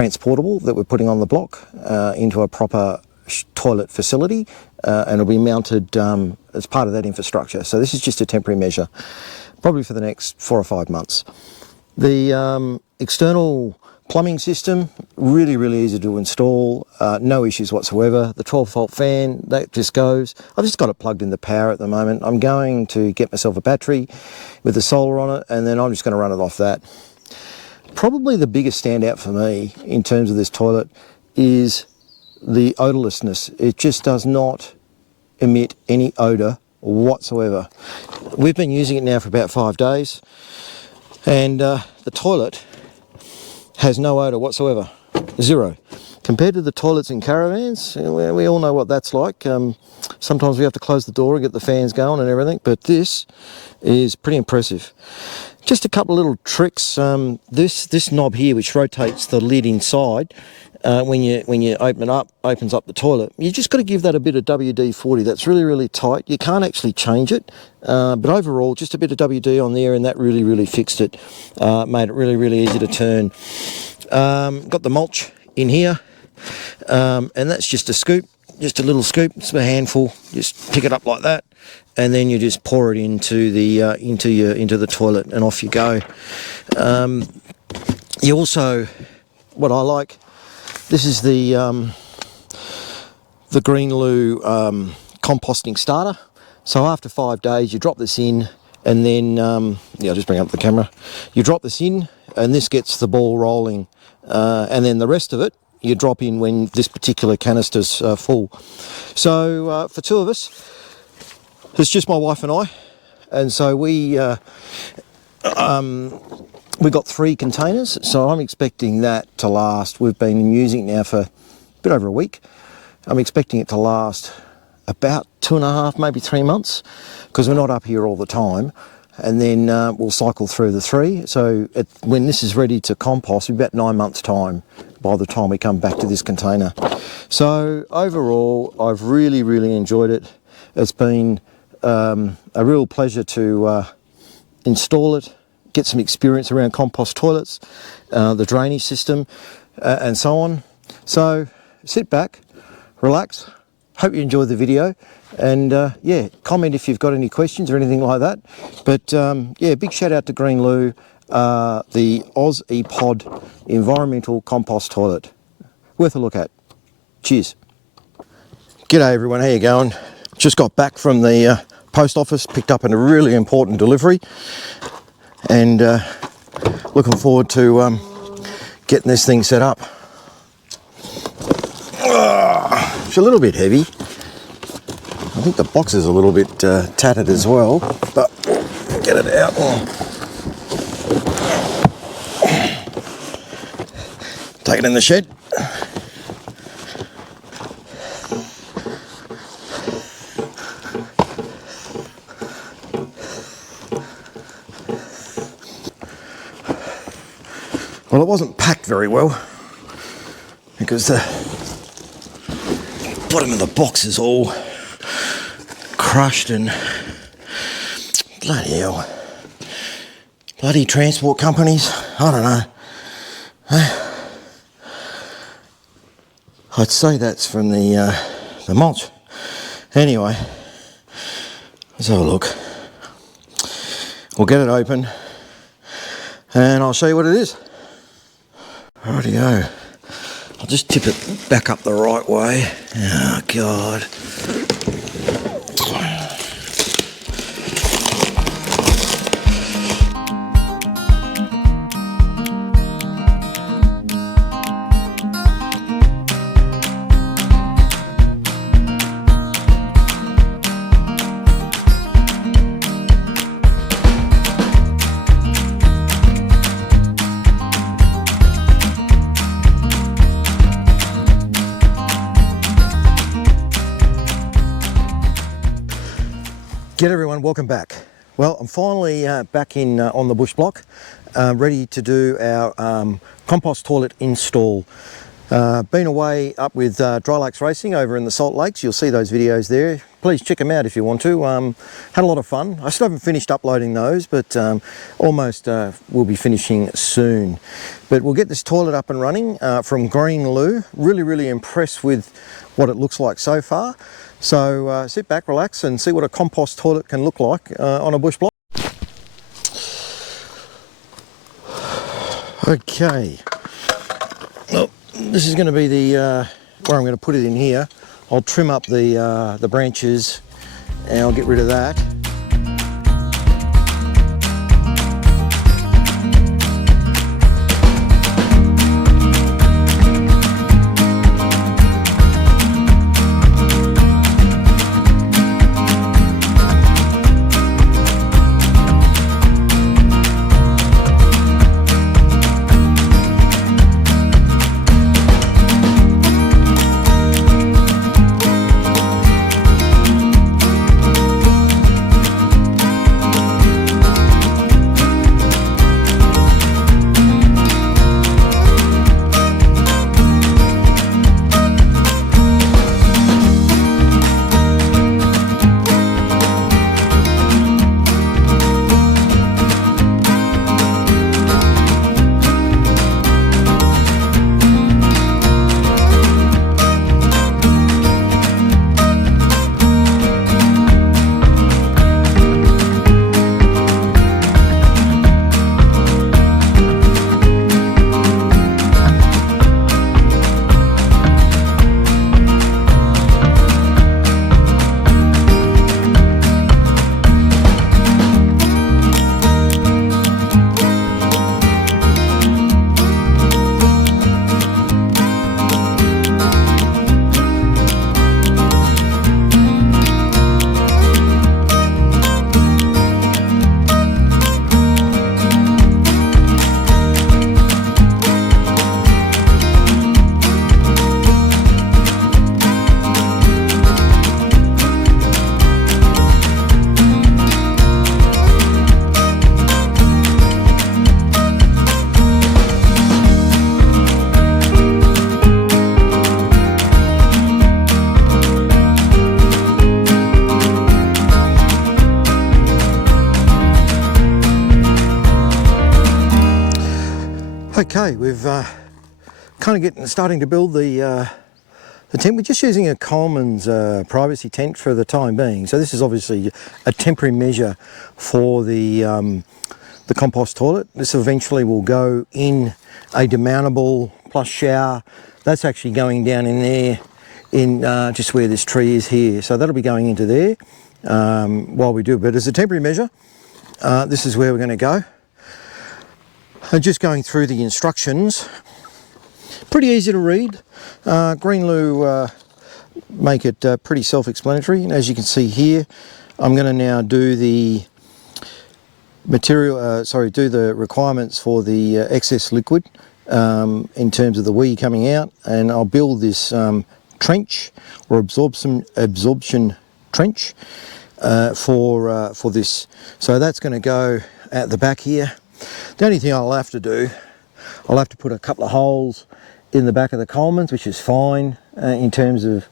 transportable that we're putting on the block into a proper toilet facility, and it'll be mounted as part of that infrastructure. So this is just a temporary measure, probably for the next 4 or 5 months. The external plumbing system, really easy to install, no issues whatsoever. The 12-volt fan, that just goes. I've just got it plugged into power at the moment. I'm going to get myself a battery with the solar on it, and then I'm just going to run it off that. Probably the biggest standout for me in terms of this toilet is the odourlessness. It just does not emit any odour whatsoever. We've been using it now for about 5 days, and the toilet has no odour whatsoever, zero. Compared to the toilets in caravans, we all know what that's like. Sometimes we have to close the door and get the fans going and everything, but this is pretty impressive. Just a couple of little tricks. This knob here, which rotates the lid inside, when you open it up, opens up the toilet. You just got to give that a bit of WD-40. That's really tight. You can't actually change it, but overall, just a bit of WD on there, and that really fixed it. Made it really easy to turn. Got the mulch in here, and that's just a scoop, just a little scoop. It's a handful. Just pick it up like that, and then you just pour it into the toilet, and off you go. You also, what I like, this is the Green Loo composting starter. So after 5 days, you drop this in, and then I'll just bring up the camera. You drop this in, and this gets the ball rolling, and then the rest of it you drop in when this particular canister's full. So for 2 of us, it's just my wife and I, and so we got 3 containers, so I'm expecting that to last. We've been using it now for a bit over a week. I'm expecting it to last about 2.5, maybe 3 months, because we're not up here all the time. And then we'll cycle through the 3. So when this is ready to compost, it'll be about 9 months' time by the time we come back to this container. So overall, I've really enjoyed it. It's been a real pleasure to install it, get some experience around compost toilets, the drainage system, and so on. So sit back, relax. Hope you enjoyed the video, and yeah, comment if you've got any questions or anything like that. But yeah, big shout out to Green Loo, the Oz-E-Pod environmental compost toilet. Worth a look at. Cheers. G'day everyone, how you going? Just got back from the post office, picked up a really important delivery, and looking forward to getting this thing set up. It's a little bit heavy. I think the box is a little bit tattered as well, but we'll get it out. Take it in the shed. Well, it wasn't packed very well because the bottom of the box is all crushed, and bloody hell, bloody transport companies, I don't know. I'd say that's from the mulch. Anyway, let's have a look. We'll get it open and I'll show you what it is. Rightio. I'll just tip it back up the right way. Oh God. G'day everyone, welcome back. Well, I'm finally back in on the Bushblock, ready to do our compost toilet install. Been away up with Dry Lakes Racing over in the Salt Lakes. You'll see those videos there. Please check them out if you want to. Had a lot of fun. I still haven't finished uploading those, but almost will be finishing soon. But we'll get this toilet up and running from Green Loo. Really impressed with what it looks like so far. So sit back, relax, and see what a compost toilet can look like on a bush block. Okay. Well, this is going to be the where I'm going to put it in here. I'll trim up the branches and I'll get rid of that. Okay, we've kind of starting to build the tent. We're just using a Coleman's privacy tent for the time being. So this is obviously a temporary measure for the compost toilet. This eventually will go in a demountable plus shower. That's actually going down in there, in just where this tree is here. So that'll be going into there while we do it. But as a temporary measure, this is where we're going to go. And just going through the instructions, pretty easy to read. Green Loo make it pretty self-explanatory. And as you can see here, I'm going to now do the material, do the requirements for the excess liquid in terms of the wee coming out, and I'll build this trench or absorption trench for this. So that's going to go at the back here. The only thing I'll have to do, I'll have to put a couple of holes in the back of the Coleman's, which is fine in terms of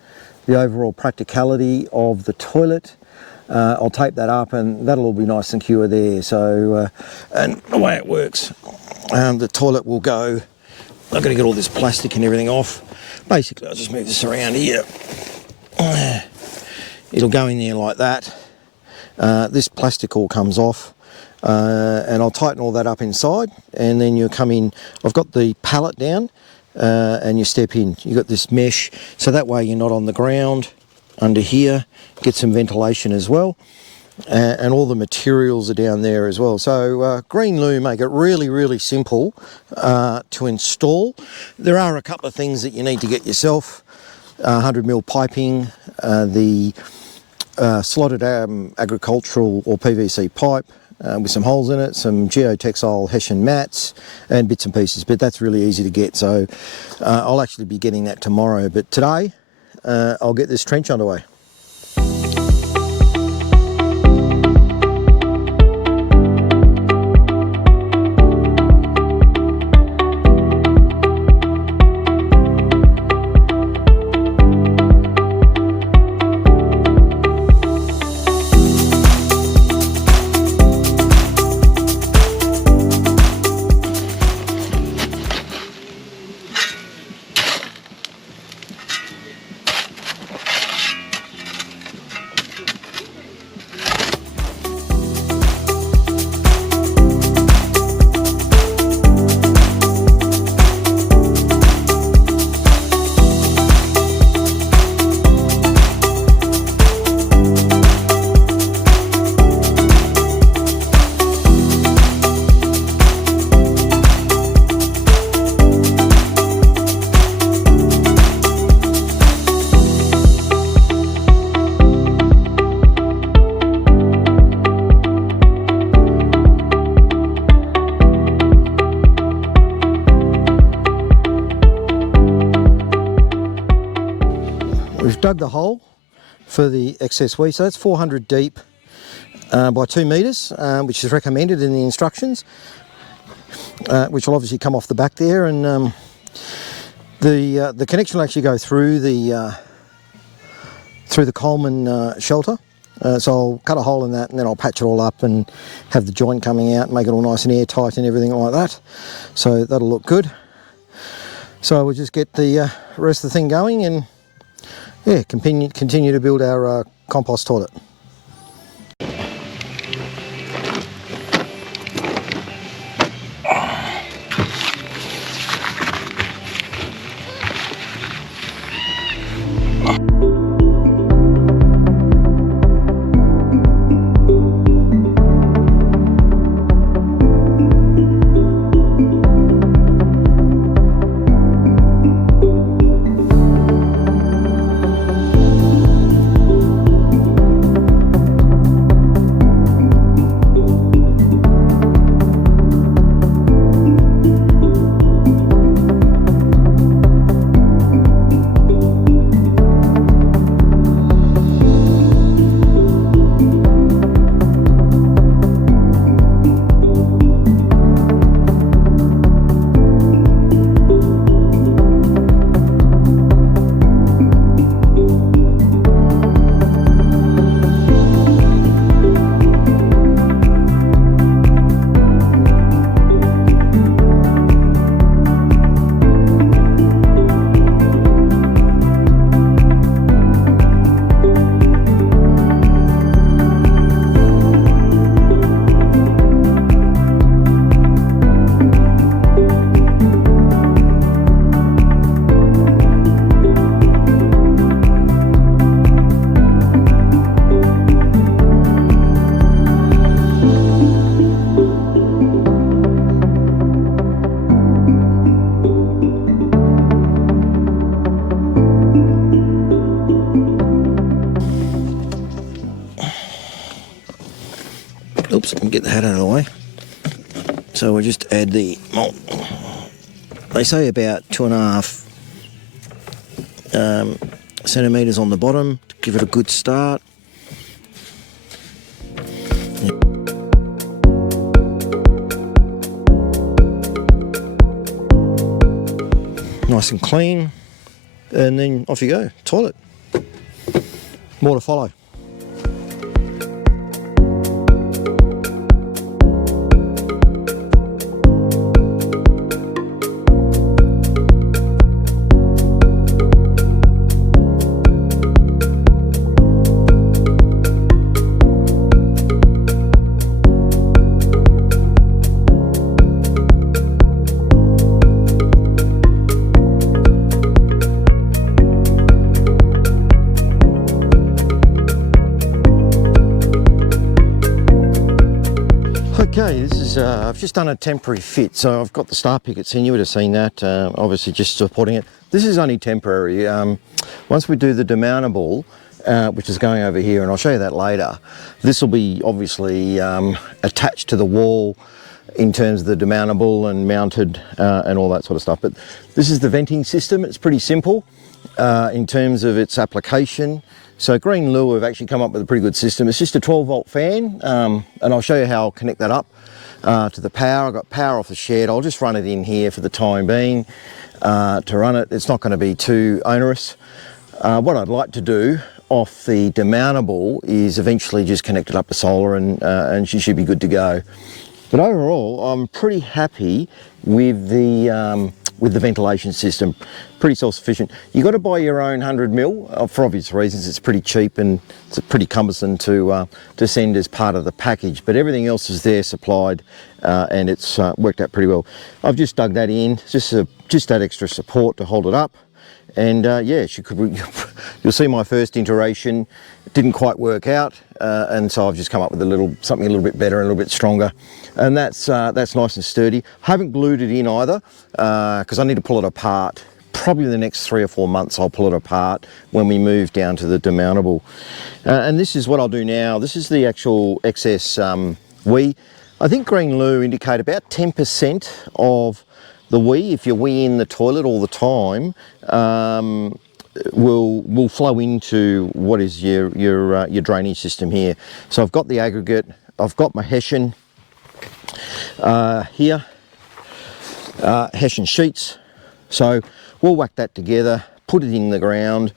the overall practicality of the toilet. I'll tape that up and that'll all be nice and secure there. So, and the way it works, the toilet will go, I've got to get all this plastic and everything off. Basically, I'll just move this around here. It'll go in there like that. This plastic all comes off. And I'll tighten all that up inside, and then you'll come in. I've got the pallet down and you step in. You've got this mesh, so that way you're not on the ground under here. Get some ventilation as well, and all the materials are down there as well. So Green Loo make it really simple to install. There are a couple of things that you need to get yourself. 100mm piping, the slotted agricultural or PVC pipe, with some holes in it, some geotextile Hessian mats and bits and pieces, but that's really easy to get. So I'll actually be getting that tomorrow, but today I'll get this trench underway. We've dug the hole for the excess wee, so that's 400 deep by 2 metres, which is recommended in the instructions, which will obviously come off the back there, and the connection will actually go through the Coleman shelter. So I'll cut a hole in that, and then I'll patch it all up and have the joint coming out, make it all nice and airtight and everything like that. So that'll look good. So we'll just get the rest of the thing going, and yeah, continue to build our compost toilet. Oops, I'll get that out of the way. So we'll just add the mulch. They say about 2.5 centimetres on the bottom to give it a good start. Nice and clean, and then off you go, toilet. More to follow. Okay, this is, I've just done a temporary fit, so I've got the star pickets in, you would have seen that, obviously just supporting it. This is only temporary. Once we do the demountable, which is going over here, and I'll show you that later, this will be obviously attached to the wall in terms of the demountable and mounted and all that sort of stuff. But this is the venting system. It's pretty simple in terms of its application. So Green Loo have actually come up with a pretty good system. It's just a 12-volt fan, and I'll show you how I'll connect that up to the power. I've got power off the shed. I'll just run it in here for the time being to run it. It's not going to be too onerous. What I'd like to do off the demountable is eventually just connect it up to solar, and she should be good to go. But overall, I'm pretty happy with the ventilation system. Pretty self-sufficient. You've got to buy your own 100mm for obvious reasons. It's pretty cheap and it's pretty cumbersome to send as part of the package, but everything else is there supplied, and it's worked out pretty well. I've just dug that in, just that extra support to hold it up. And yeah, you'll see my first iteration didn't quite work out, and so I've just come up with something a little bit better and a little bit stronger, and that's nice and sturdy. I haven't glued it in either because I need to pull it apart. Probably in the next 3 or 4 months I'll pull it apart when we move down to the demountable. And this is what I'll do now. This is the actual excess wee. I think Green Loo indicate about 10% of the wee, if you wee in the toilet all the time, will flow into what is your drainage system here. So I've got the aggregate, I've got my Hessian here, Hessian sheets. So we'll whack that together, put it in the ground.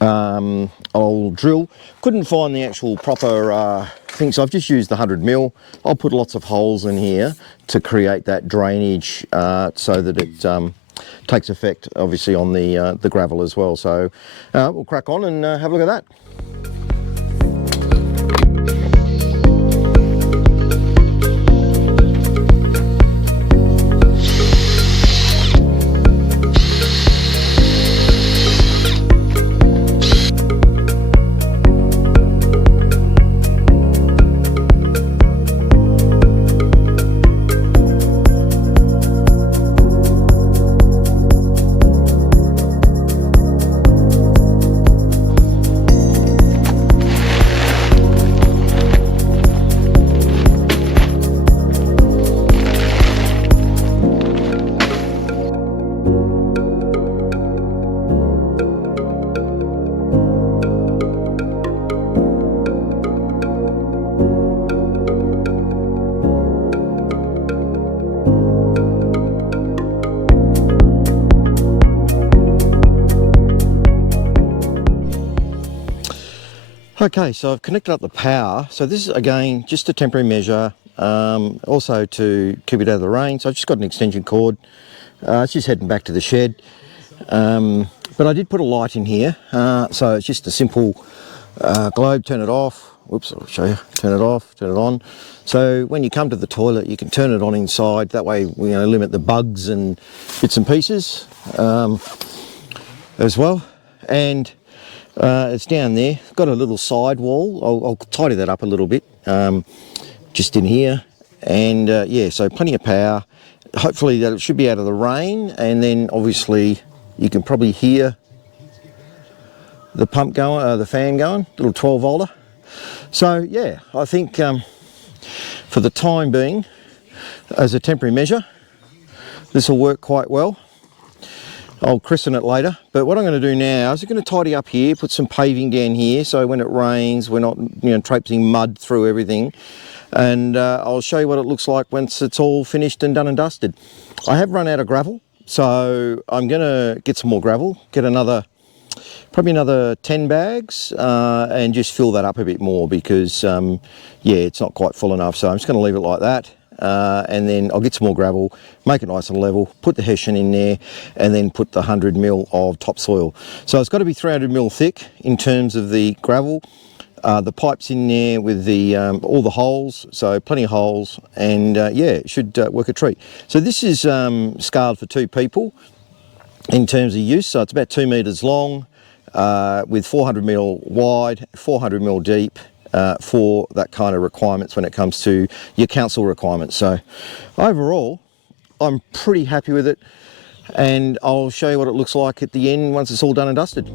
I'll drill. Couldn't find the actual proper thing, so I've just used the 100mm. I'll put lots of holes in here to create that drainage so that it takes effect obviously on the gravel as well. So we'll crack on and have a look at that. Okay, so I've connected up the power. So this is again just a temporary measure, also to keep it out of the rain. So I've just got an extension cord. It's just heading back to the shed. But I did put a light in here, so it's just a simple globe. Turn it off. Whoops, I'll show you. Turn it off, turn it on. So when you come to the toilet, you can turn it on inside. That way, limit the bugs and bits and pieces as well. And it's down there. Got a little side wall. I'll tidy that up a little bit, just in here. And yeah, so plenty of power. Hopefully that it should be out of the rain. And then obviously you can probably hear the pump going, the fan going, little 12 volter. So yeah, I think for the time being, as a temporary measure, this will work quite well. I'll christen it later, but what I'm going to do now is I'm going to tidy up here, put some paving down here, so when it rains we're not traipsing mud through everything, and I'll show you what it looks like once it's all finished and done and dusted. I have run out of gravel, so I'm going to get some more gravel, get probably another 10 bags, and just fill that up a bit more because yeah, it's not quite full enough, so I'm just going to leave it like that. And then I'll get some more gravel, make it nice and level, put the Hessian in there, and then put the 100mm of topsoil. So it's got to be 300mm thick in terms of the gravel. The pipe's in there with the all the holes, so plenty of holes, and yeah, it should work a treat. So this is scaled for 2 people in terms of use, so it's about 2 metres long, with 400mm wide, 400mm deep. For that kind of requirements when it comes to your council requirements. So overall, I'm pretty happy with it, and I'll show you what it looks like at the end once it's all done and dusted.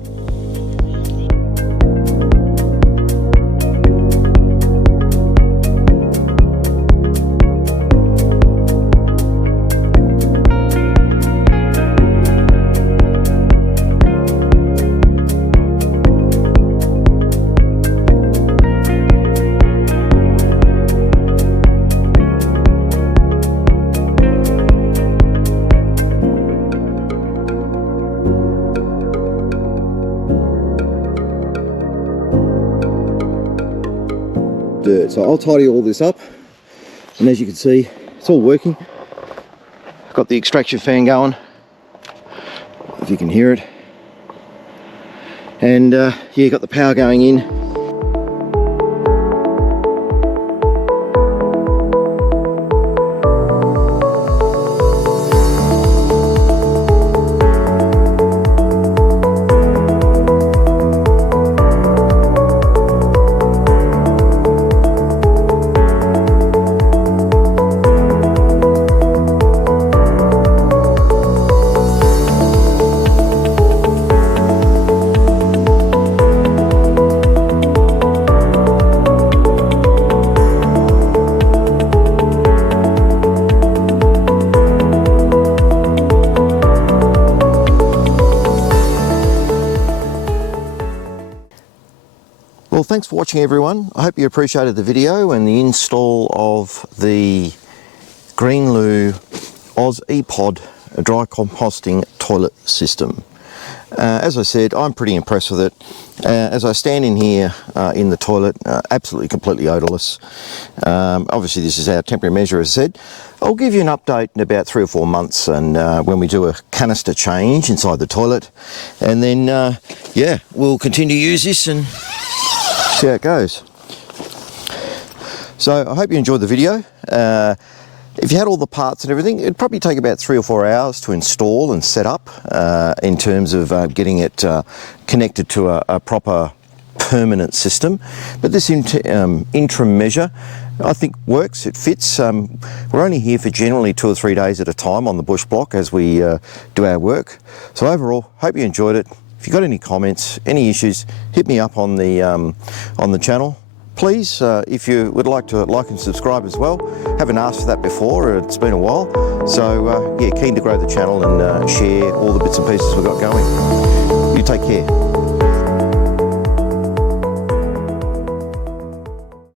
So I'll tidy all this up, and as you can see, it's all working. I've got the extraction fan going, if you can hear it, and yeah, got the power going in. Well, thanks for watching, everyone. I hope you appreciated the video and the install of the Green Loo Oz-E-Pod dry composting toilet system. As I said, I'm pretty impressed with it. As I stand in here in the toilet, absolutely completely odourless. Obviously this is our temporary measure, as I said. I'll give you an update in about 3 or 4 months, and when we do a canister change inside the toilet, and then yeah, we'll continue to use this and see how it goes. So I hope you enjoyed the video. If you had all the parts and everything, it'd probably take about 3 or 4 hours to install and set up in terms of getting it connected to a proper permanent system. But this interim measure, I think, works. It fits. We're only here for generally 2 or 3 days at a time on the Bushblock as we do our work. So overall, hope you enjoyed it. If you've got any comments, any issues, hit me up on the channel. Please, if you would like to like and subscribe as well. Haven't asked for that before, it's been a while. So yeah, keen to grow the channel and share all the bits and pieces we've got going. You take care.